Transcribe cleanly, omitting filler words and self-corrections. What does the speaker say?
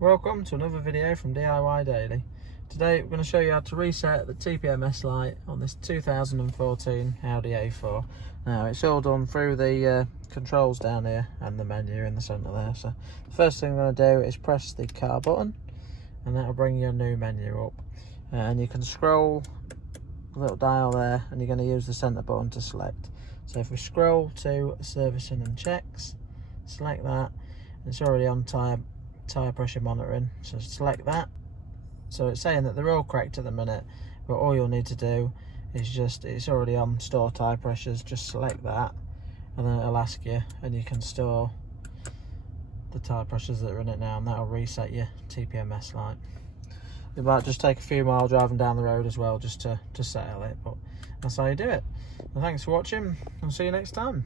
Welcome to another video from DIY Daily. Today we're going to show you how to reset the TPMS light on this 2014 Audi A4. Now it's all done through the controls down here and the menu in the centre there. So the first thing I'm going to do is press the car button and that will bring your new menu up. And you can scroll the little dial there and you're going to use the centre button to select. So if we scroll to servicing and checks, select that, it's already on Tyre Pressure Monitoring, so select that. So it's saying that they're all correct at the minute, but all you'll need to do is it's already on store tyre pressures, just select that and then it'll ask you and you can store the tyre pressures that are in it now, and that'll reset your TPMS light. It might just take a few miles driving down the road as well just to settle it, but that's how you do it. Well, thanks for watching, I'll see you next time.